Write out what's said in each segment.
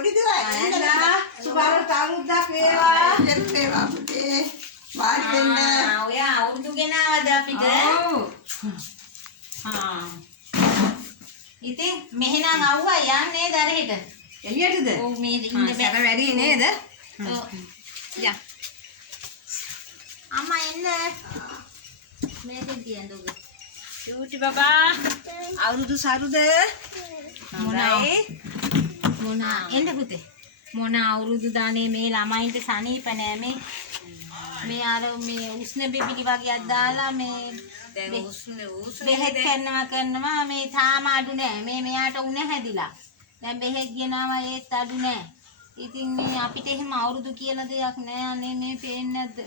පොඩි දුවා සුභාවට අවුරුද්දක් වේවා. වේවා පුතේ. වාඩි වෙන්න. ඔයා අවුරුදු ගෙනාවද අපිට? ඉතින් මෙහෙනම් අවුවා යන්නේ දරහෙට. එළියටද? ඔව් මේ ඉන්න සැර වැඩි නේද? ඔව්. යා. අම්මා එන්න. මේකෙන් තියන්න ඔබ. චූටි බබා අවුරුදු සරුද? මොන එන්න පුතේ. මොන අවුරුදු දානේ මේ ළමයින්ට සනීප නෑ මේ අර මේ උස්න බෙබිලි වගේක් දාලා මේ දැන් උස්න බෙහෙත් කරනවා මේ තාම අඩු නෑ මේ මෙයාට උණ හැදිලා දැන් බෙහෙත් ගෙනාවා ඒත් අඩු නෑ ඉතින් මේ අපිට එහෙම අවුරුදු කියලා දෙයක් නෑ අනේ මේ පේන්නේ නැද්ද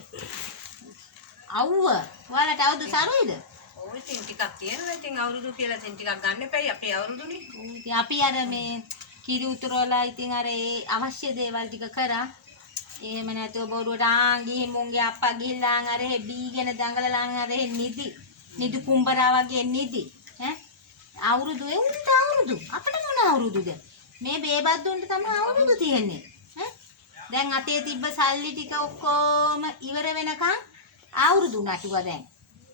අවුව ඔයාලට අවුරුදු සරුයිද ඔය ඉතින් ටිකක් තියෙනවා ඉතින් අවුරුදු කියලා ඉතින් ටිකක් ගන්න එපයි අපේ අවුරුදුනේ ඉතින් අපි අර මේ කිරි උතුරවලා ඉතින් අර ඒ අවශ්‍ය දේවල් ටික කරා එහෙම නැතුව බොරුවට ගිහින් මුන්ගේ අප්පා ගිහිල්ලා අර බීගෙන දඟලලා අර නිදි කුඹරා වගේ නිදි ඈ අවුරුදු එවුන්ට අවුරුදු අපිට මොන අවුරුදුද මේ බේබද්දුන්ට තමයි අවුරුදු තියෙන්නේ ඈ දැන් අතේ තිබ්බ සල්ලි ටික ඔක්කොම ඉවර වෙනකන් අවුරුදු නටුවා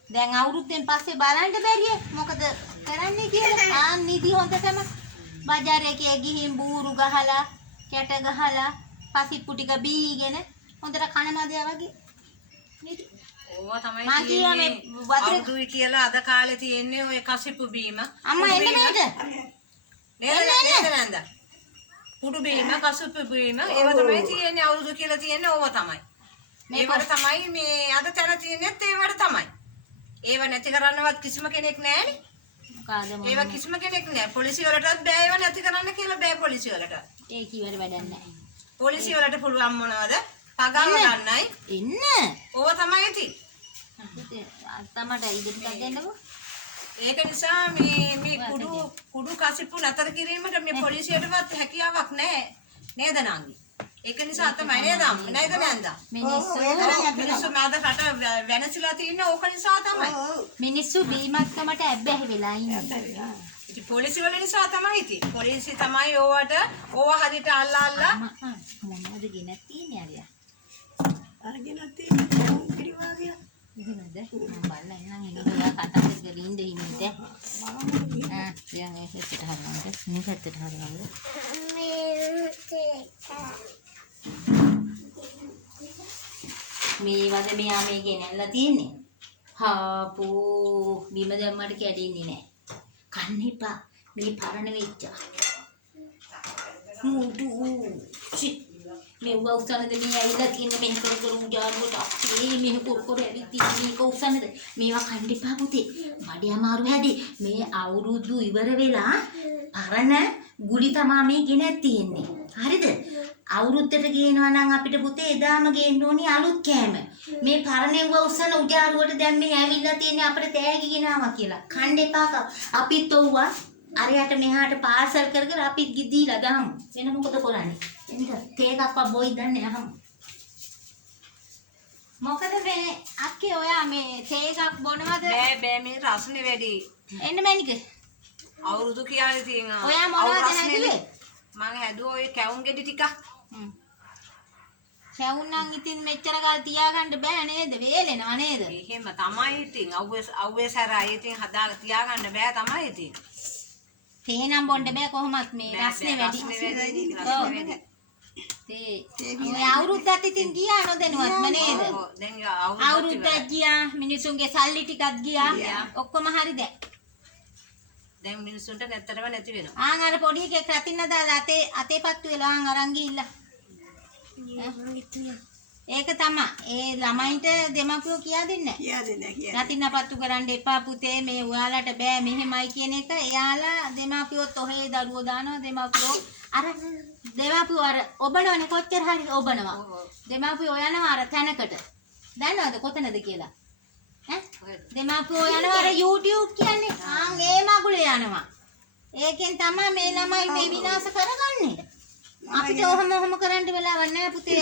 දැන් අවුරුද්දෙන් පස්සේ බලන්න බැරිය මොකද කරන්නේ කියලා නිදි හොඳටම බજાર එකේ ගිහින් බූරු ගහලා කැට ගහලා පසිප්පු ටික බීගෙන හොඳට කනනදියා වගේ නේද ඕවා තමයි මා කියවා මේ වතුර අවුරුදුයි කියලා අද කාලේ තියෙන්නේ ඔය කසිප්පු බීම අම්මා එන්න මේක නේද නේද කුඩු බීම කසිප්පු බීම ඒවා තමයි තියෙන්නේ අවුරුදු කියලා තියෙන්නේ ඕවා තමයි මේවට තමයි මේ අද තැන තියෙන්නේත් ඒවට තමයි ඒව නැති කරන්නවත් කිසිම කෙනෙක් නැහැනේ ඒවා කිසිම කෙනෙක් නැහැ පොලිසිය වලටත් බෑ ඒවා නැති කරන්න කියලා බෑ පොලිසිය වලට ඒ කිව්වට වැඩක් නැහැ පොලිසිය වලට පුළුවන් මොනවද පගාව ගන්නයි එන්න ඕවා තමයි ඇති අත්තමට ඉදිරි ටිකක් දෙන්නකෝ ඒක නිසා මේ කුඩු කසිප්පු නතර කිරීමට මේ පොලිසියටවත් හැකියාවක් නැහැ නේද නංගි ඒක නිසා තමයි නේද නේද නන්දා මිනිස්සු මාද රට වෙනසිලා තියෙන ඕක නිසා තමයි මිනිස්සු බීමත්කමට ඇබ්බැහි වෙලා ඉන්නේ ඉතින් පොලිසිය වල නිසා තමයි ඉතින් පොලිසිය තමයි ඕවා හරියට අල්ලා මොනවද ගෙනත් තියන්නේ අරියා අරගෙන තියෙන්නේ කිරි වාගේ එහෙමද මම බලලා ඉන්නම් ඒක ඔයා කතා කරගෙන ඉන්න හිමිට දැන් ඒකත් හරියන්නේ මේකත් හරියන්නේ මේ වද මෙයා මේ ගෙනල්ලා තියෙන්නේ හාපෝ බිම දැම්මට කැඩෙන්නේ නැහැ කන්න එපා මේ පරණ වෙච්චා මුඩු මේ උසන්නද මේ ඇවිල්ලා තියෙන මේ කර උජාරුවට අපේ මේ කොරකොර ඇවිත් තියෙන මේක උසන්නද මේවා කන්න එපා පුතේ බඩේ අමාරු හැදී මේ අවුරුදු ඉවර වෙලා පරණ ගුලි තමා මේ ගෙනත් තියෙන්නේ හරිද අවුරුද්දට ගේනවා නම් අපිට පුතේ එදාම ගේන්න ඕනි අලුත් කෑම මේ පරණෙව උසන උජාරුවට දැන් මේ ඇවිල්ලා තියෙන්නේ අපිට තෑගි ගෙනාවා කියලා කන්න එපා අපිත් ඔව්වා අරයට මෙහාට පාසල් කර කර අපිත් ගිදීලා දාමු වෙන මොකද කරන්නේ එන්න තේකක්වත් බොයි දන්නේ අහමු මොකද මේ අක්කේ ඔයා මේ තේකක් බොනවද බෑ මේ රස්නේ වැඩි එන්න මැනික අවුරුදු කියන්නේ තියෙනවා ඔයා මොනවද හැදුවේ මම හැදුවා ඔය කැවුම් ගෙඩි ටිකක් කැවුම් ඉතින් මෙච්චර කාල තියාගන්න බෑ නේද වේලෙනවා නේද එහෙම තමයි ඉතින් අවුවේ සැරයි ඉතින් හදා තියාගන්න බෑ තමයි ඉතින් තේනම් බොන්න බෑ කොහොමත් මේ රස්නේ වැඩි ඔය අවුරුද්දත් ඉතින් ගියා නොදැනුවත්ම නේද දැන් අවුරුද්දක් ගියා මිනිසුන්ගේ සල්ලි ටිකක් ගියා ඔක්කොම හරි දැන් මිනිසුන්ට නැත්තරම නැති වෙනවා අර පොඩි එකෙක් රතින්න දාලා අතේ පත්තු වෙලා අරන් ගිහිල්ලා ඒක තමයි ඒ ළමයින්ට දෙමාපියෝ කියා දෙන්නේ රතින්න පත්තු කරන්න එපා පුතේ මේ ඔයාලට බෑ මෙහෙමයි කියන එක එයාලා දෙමාපියොත් ඔහේ දරුවෝ දානවා දෙමාපියෝ අර ඔබනවනේ කොච්චර හරි ඔබනවා දෙමාපියෝ යනවා අර තැනකට දන්නවද කොතනද කියලා දෙමාපියෝ යනවා අර YouTube කියන්නේ ඒ මගුලේ යනවා ඒකෙන් තමයි මේ ළමයි මේ විනාශ කරගන්නේ අපිට ඔහොම කරන්න වෙලාවක් නැහැ පුතේ